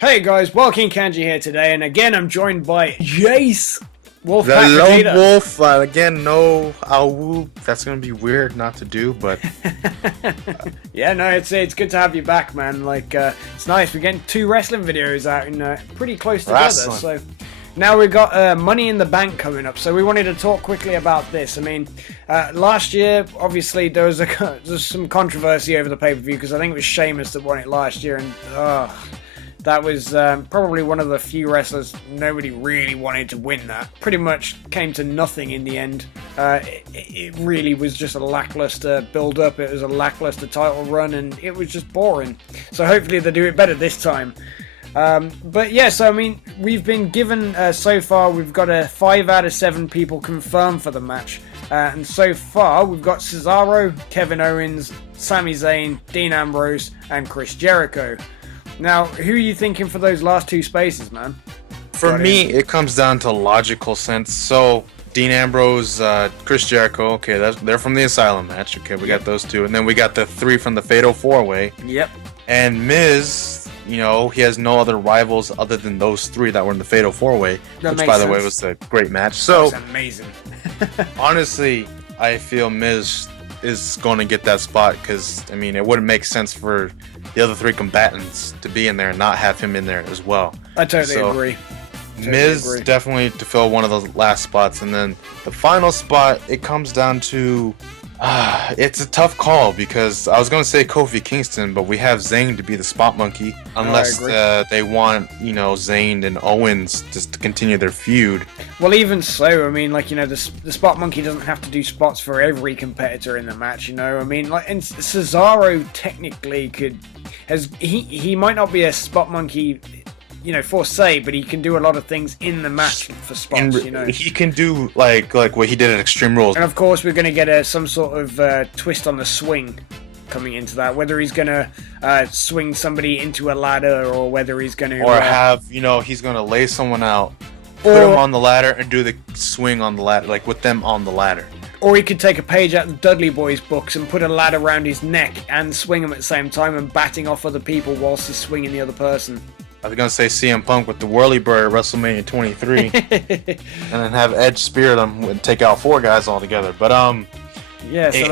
Hey guys, Walking Kanji here today, and again I'm joined by Jace, Wolfpack The lone Vegeta. wolf, again, no Awu. That's gonna be weird not to do, but Yeah, no, it's good to have you back, man. It's nice. We're getting 2 wrestling videos out in pretty close together. Wrestling. So now we've got Money in the Bank coming up. So we wanted to talk quickly about this. I mean, last year, obviously, there was some controversy over the pay-per-view because I think it was Sheamus that won it last year, and that was probably one of the few wrestlers nobody really wanted to win that. Pretty much came to nothing in the end. It really was just a lackluster build-up. It was a lackluster title run, and it was just boring. So hopefully they do it better this time. But yeah, so I mean, we've been given, so far, we've got a 5 out of 7 people confirmed for the match. And so far, we've got Cesaro, Kevin Owens, Sami Zayn, Dean Ambrose, and Chris Jericho. Now, who are you thinking for those last 2 spaces, man? for me, it comes down to logical sense. So, Dean Ambrose, Chris Jericho, okay, they're from the Asylum match. Okay, we got those 2. And then we got the 3 from the Fatal 4-Way. Yep. And Miz, you know, he has no other rivals other than those 3 that were in the Fatal 4-Way. Which, by the way, was a great match. So, that was amazing. honestly, I feel Miz is going to get that spot because, I mean, it wouldn't make sense for the other 3 combatants to be in there and not have him in there as well. I totally agree. Miz definitely to fill one of those last spots, and then the final spot, it comes down to it's a tough call because I was going to say Kofi Kingston, but we have Zayn to be the spot monkey unless they want, you know, Zayn and Owens just to continue their feud. Well, even so, I mean, like, you know, the spot monkey doesn't have to do spots for every competitor in the match, you know. I mean, like, and Cesaro technically he might not be a spot monkey, you know, for say, but he can do a lot of things in the match for spots, you know. He can do like what he did at Extreme Rules. And of course, we're going to get some sort of twist on the swing coming into that. Whether he's going to swing somebody into a ladder, or whether he's going to... Or have, you know, he's going to lay someone out, put him on the ladder, and do the swing on the ladder, like with them on the ladder. Or he could take a page out of the Dudley Boys books and put a ladder around his neck and swing him at the same time and batting off other people whilst he's swinging the other person. I was going to say CM Punk with the Whirly Bird at WrestleMania 23. And then have Edge spear them and take out 4 guys altogether. But, yeah, so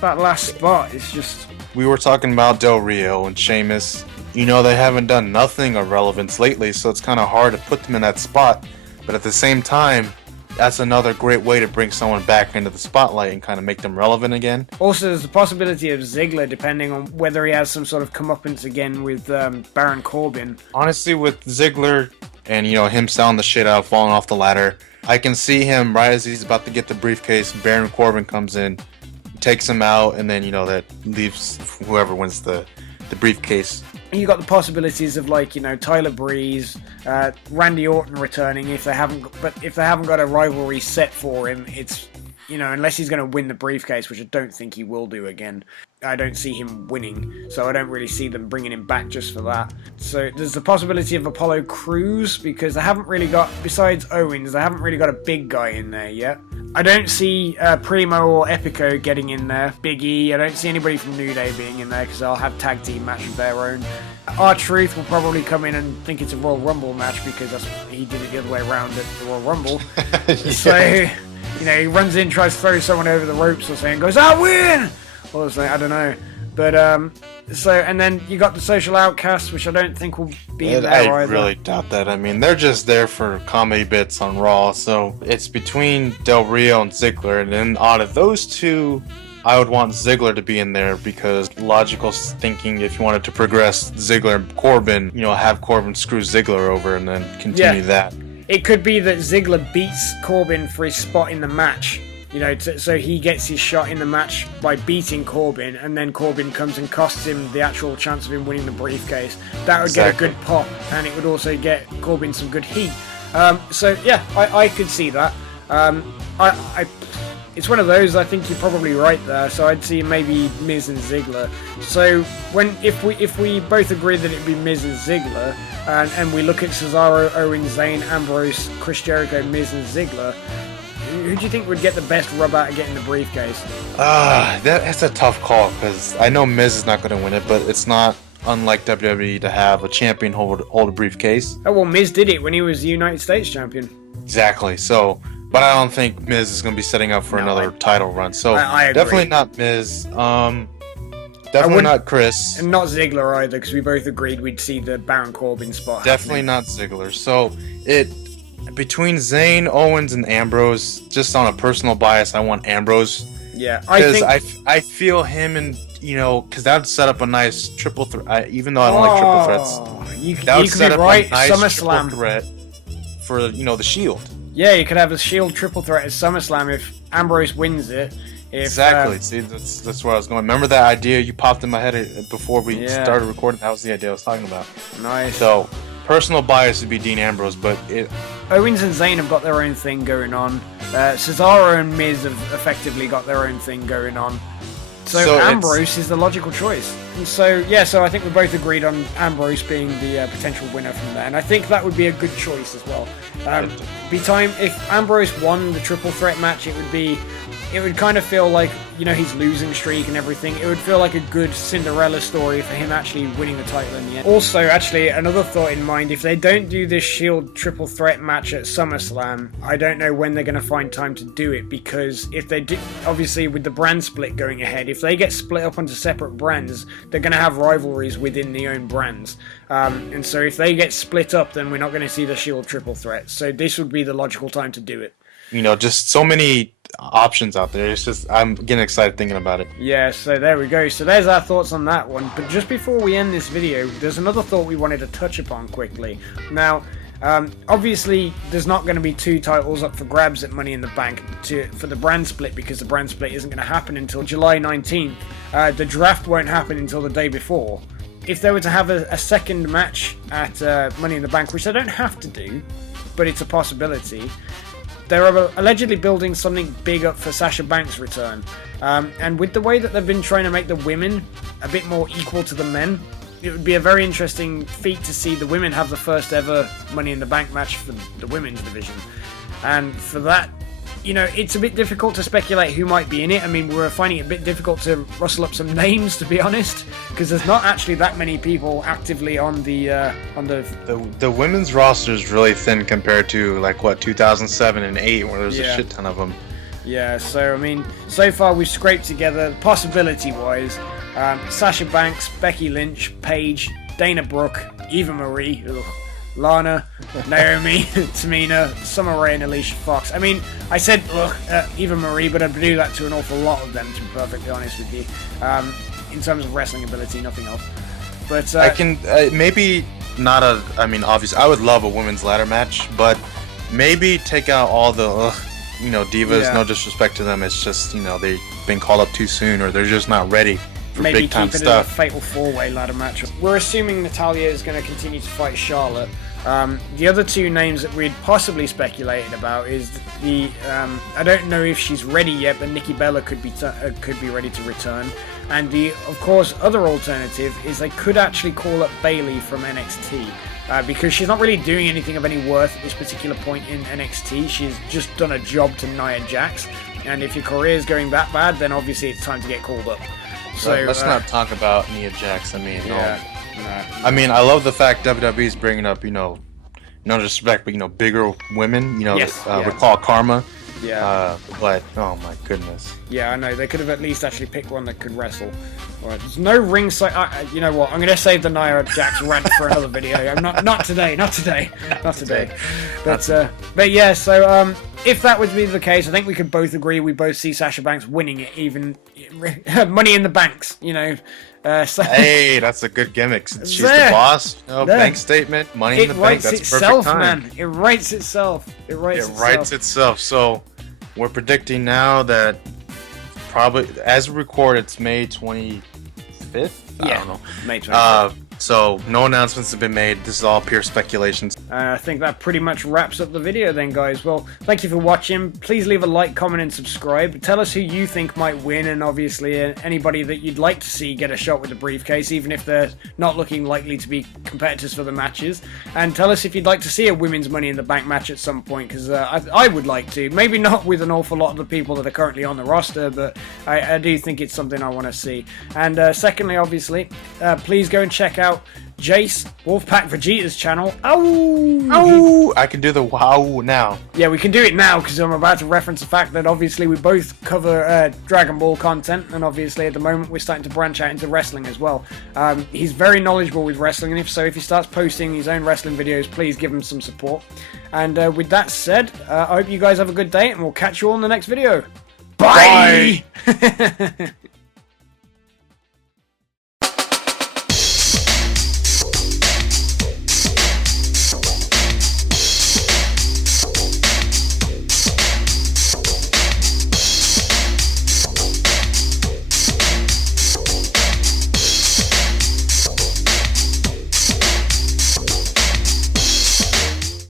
that last spot is just... We were talking about Del Rio and Sheamus. You know, they haven't done nothing of relevance lately, so it's kind of hard to put them in that spot. But at the same time, that's another great way to bring someone back into the spotlight and kind of make them relevant again. Also, there's the possibility of Ziggler, depending on whether he has some sort of comeuppance again with Baron Corbin. Honestly, with Ziggler and, you know, him selling the shit out, falling off the ladder, I can see him right as he's about to get the briefcase. Baron Corbin comes in, takes him out, and then, you know, that leaves whoever wins the briefcase. You got the possibilities of, like, you know, Tyler Breeze, Randy Orton returning if they haven't got a rivalry set for him. It's, you know, unless he's going to win the briefcase, which I don't think he will do again. I don't see him winning, so I don't really see them bringing him back just for that. So there's the possibility of Apollo Crews, because they haven't really got, besides Owens, they haven't really got a big guy in there yet. I don't see Primo or Epico getting in there. Big E, I don't see anybody from New Day being in there because they'll have tag team match of their own. R-Truth will probably come in and think it's a Royal Rumble match because he did it the other way around at the Royal Rumble. Yeah. So, you know, he runs in, tries to throw someone over the ropes or something, goes, I win! Or something, I don't know. But, and then you got the Social Outcasts, which I don't think will be in there either. I really doubt that. I mean, they're just there for comedy bits on Raw, so it's between Del Rio and Ziggler, and then out of those 2, I would want Ziggler to be in there because logical thinking, if you wanted to progress Ziggler and Corbin, you know, have Corbin screw Ziggler over and then continue that. It could be that Ziggler beats Corbin for his spot in the match. You know, so he gets his shot in the match by beating Corbin, and then Corbin comes and costs him the actual chance of him winning the briefcase. That would get a good pop, and it would also get Corbin some good heat. So yeah, I could see that. It's one of those. I think you're probably right there. So I'd see maybe Miz and Ziggler. So if we both agree that it'd be Miz and Ziggler, and we look at Cesaro, Owens, Zayn, Ambrose, Chris Jericho, Miz and Ziggler, who do you think would get the best rub out of getting the briefcase? That's a tough call because I know Miz is not going to win it, but it's not unlike WWE, to have a champion hold a briefcase. Oh, well, Miz did it when he was the United States champion. Exactly. So, but I don't think Miz is going to be setting up for another title run. So I agree. definitely not Miz. Definitely not Chris. And not Ziggler either, because we both agreed we'd see the Baron Corbin spot. Definitely not Ziggler. So between Zayn, Owens, and Ambrose, just on a personal bias, I want Ambrose. Yeah, because I feel him and because that would set up a nice triple threat. Even though I don't like triple threats, that would set up a nice SummerSlam triple threat for the Shield. Yeah, you could have a Shield triple threat at SummerSlam if Ambrose wins it. Exactly. See, that's where I was going. Remember that idea you popped in my head before we started recording? That was the idea I was talking about. Nice. So, personal bias would be Dean Ambrose, but Owens and Zayn have got their own thing going on. Cesaro and Miz have effectively got their own thing going on. So Ambrose is the logical choice. And so I think we both agreed on Ambrose being the potential winner from there, and I think that would be a good choice as well. If Ambrose won the triple threat match, it would kind of feel like his losing streak and everything. It would feel like a good Cinderella story for him actually winning the title in the end. Also, actually, another thought in mind: if they don't do this Shield triple threat match at SummerSlam, I don't know when they're going to find time to do it, because if they do, obviously with the brand split going ahead, if they get split up onto separate brands, they're going to have rivalries within the own brands. And so if they get split up, then we're not going to see the Shield triple threat. So this would be the logical time to do it. Just so many options out there. It's just, I'm getting excited thinking about it. Yeah, so there we go. So there's our thoughts on that one. But just before we end this video, there's another thought we wanted to touch upon quickly. Now, obviously, there's not going to be 2 titles up for grabs at Money in the Bank for the brand split, because the brand split isn't going to happen until July 19th. The draft won't happen until the day before. If they were to have a second match at Money in the Bank, which they don't have to do, but it's a possibility, they're allegedly building something big up for Sasha Banks' return. And with the way that they've been trying to make the women a bit more equal to the men, it would be a very interesting feat to see the women have the first ever Money in the Bank match for the women's division. And for that, it's a bit difficult to speculate who might be in it. I mean, we're finding it a bit difficult to rustle up some names, to be honest, because there's not actually that many people actively on the women's roster is really thin compared to 2007 and 8, where there's a shit ton of them. Yeah, so I mean, so far we've scraped together, possibility-wise, Sasha Banks, Becky Lynch, Paige, Dana Brooke, Eva Marie, Lana, Naomi, Tamina, Summer Rae, and Alicia Fox. I mean, I said Eva Marie, but I'd do that to an awful lot of them, to be perfectly honest with you. In terms of wrestling ability, nothing else. But I can maybe not a. I mean, obviously, I would love a women's ladder match, but maybe take out all the divas. Yeah. No disrespect to them, it's just they've been called up too soon, or they're just not ready for maybe big time keep it stuff. In a fatal 4-way ladder match. We're assuming Natalya is going to continue to fight Charlotte. The other 2 names that we'd possibly speculated about is I don't know if she's ready yet, but Nikki Bella could be ready to return. And the, of course, other alternative is they could actually call up Bayley from NXT. Because she's not really doing anything of any worth at this particular point in NXT. She's just done a job to Nia Jax. And if your career is going that bad, then obviously it's time to get called up. So let's not talk about Nia Jax. I mean, yeah, I mean, I love the fact WWE's bringing up, no disrespect, but bigger women. Recall Karma. Yeah. But oh my goodness. Yeah, I know. They could have at least actually picked one that could wrestle. Right, there's no ringside. You know what? I'm gonna save the Nia Jax rant for another video. I'm not today. But yeah. So if that would be the case, I think we could both agree. We both see Sasha Banks winning it, even Money in the Banks. Hey, that's a good gimmick. Since she's the boss. Bank statement, Money in the Bank. That's itself, perfect time. Man. It writes itself. It writes itself. So we're predicting now that probably, as we record, it's May 25th. I don't know. May 25th. So no announcements have been made. This is all pure speculations. I think that pretty much wraps up the video then, guys. Well, thank you for watching. Please leave a like, comment, and subscribe. Tell us who you think might win, and obviously anybody that you'd like to see get a shot with the briefcase, even if they're not looking likely to be competitors for the matches. And tell us if you'd like to see a women's Money in the Bank match at some point, because I would like to. Maybe not with an awful lot of the people that are currently on the roster, but I do think it's something I want to see. And secondly, obviously, please go and check out Jace, Wolfpack Vegeta's channel. Oh, I can do the wow now. Yeah, we can do it now because I'm about to reference the fact that obviously we both cover Dragon Ball content, and obviously at the moment we're starting to branch out into wrestling as well. He's very knowledgeable with wrestling, and if he starts posting his own wrestling videos, please give him some support. And with that said, I hope you guys have a good day, and we'll catch you all in the next video. Bye!